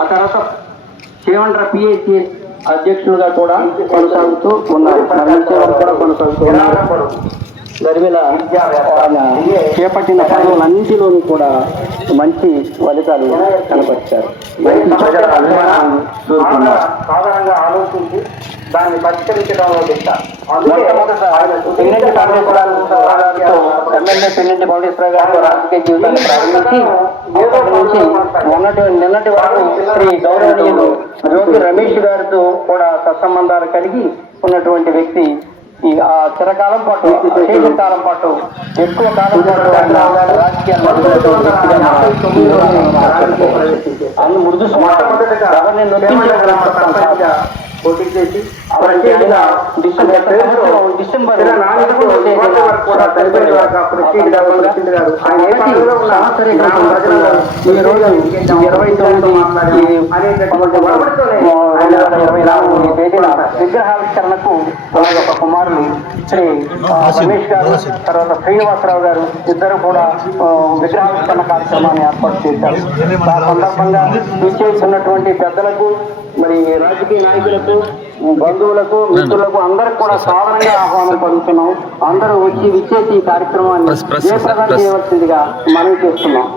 ఆ తర్వాత సేవండ్ర పిఏసిఎస్ అధ్యక్షులుగా కూడా కొనసాగుతూ ఉన్నారు. కూడా కొనసాగుతూ ఉన్నారు. చేపట్టిన పనులన్నింటిలోనూ కూడా మంచి ఫలితాలు కనపరిచారు. సాధారణంగా ఆలోచించి దాన్ని పరిష్కరించడంలో ఎమ్మెల్యే పెన్నెంటి కోటేశ్వర గారితో రాజకీయ జీవితాన్ని ప్రారంభించి నుంచి మొన్నటి నిన్నటి వరకు శ్రీ గౌరవనీయులు జోగి రమేష్ గారితో కూడా సత్సంబంధాలు కలిగి ఉన్నటువంటి వ్యక్తి ఈ ఆ చిరకాలం పాటు అశేష కాలం పాటు ఎక్కువ కాలం పాటు అన్ని మృదు. పోటీ చేసి అలాంటి ఆయన డిసెంబర్ సంవత్సరం డిసెంబర్ పదకొండవ తేదీన కూడా చనిపోయిన వారు అప్పుడు సీట్ గారు, ప్రెసిడెంట్ గారు. ఆయన ఏ పదవిలో ఉన్నా సంవత్సరీకరణ గ్రామ ప్రజలలో ఈ రోజు ఈ ఇరవై తొమ్మిది రెండు వేల ఇరవై నాలుగు తేదీన విగ్రహావిష్కరణకు ఒక కుమారులు శ్రీ రమేష్ గారు తర్వాత శ్రీనివాసరావు గారు ఇద్దరు కూడా విగ్రహావిష్కరణ కార్యక్రమాన్ని ఏర్పాటు చేశారు. ఆ సందర్భంగా విచ్చేస్తున్నటువంటి పెద్దలకు మరి రాజకీయ నాయకులకు బంధువులకు మిత్రులకు అందరికి కూడా సాధారణంగా ఆహ్వానం పలుకుతున్నాం. అందరూ వచ్చి విచ్చేసి ఈ కార్యక్రమాన్ని జయప్రదం చేయవలసిందిగా మనవి చేస్తున్నాం.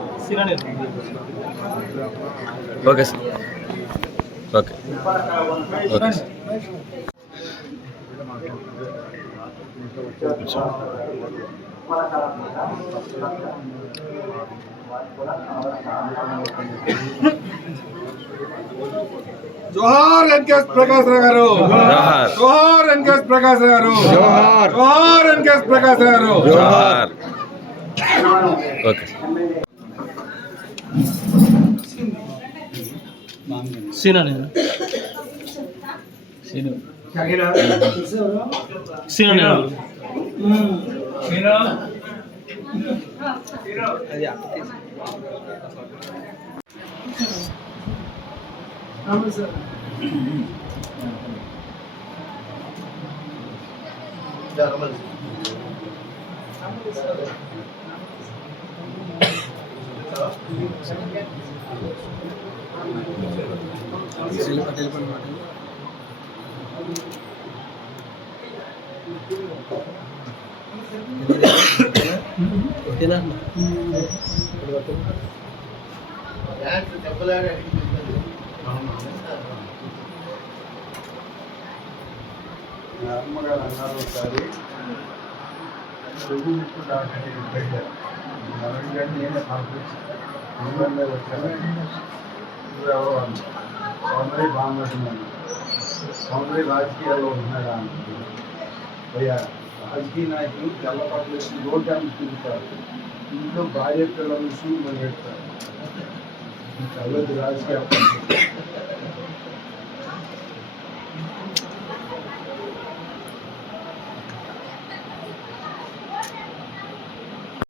Okay sir okay okay sir జోహార్ ఎన్కేఎస్ ప్రకాశ్ రావు గారు జోహార్. జోహార్ ఎన్కేఎస్ ప్రకాశ్ రావు గారు జోహార్ జోహార్ ఎన్కేఎస్ ప్రకాశ్ రావు గారు జోహార్ ఓకే సీనా నేను సీను సీనా నేను అమ్మగారు అన్నారు ఒకసారి తెలుగు ముక్కు డాక్టర్ పెట్టారు నరేంద్ర నేను పంపించాను ఎందుకంటే వచ్చాను ఎవరో అన్నారు సౌందర్య బాగుంటుందని సౌందర్య రాజకీయాల్లో ఉంటున్నాడా అని అయ్యా రాజకీయ నాయకులు తెల్లపాట్లు వేసి రోడ్డు తిరుగుతారు ఇంట్లో భార్య పిల్లలు షూట్ మొదలెడతారు చల్లది రాజకీయ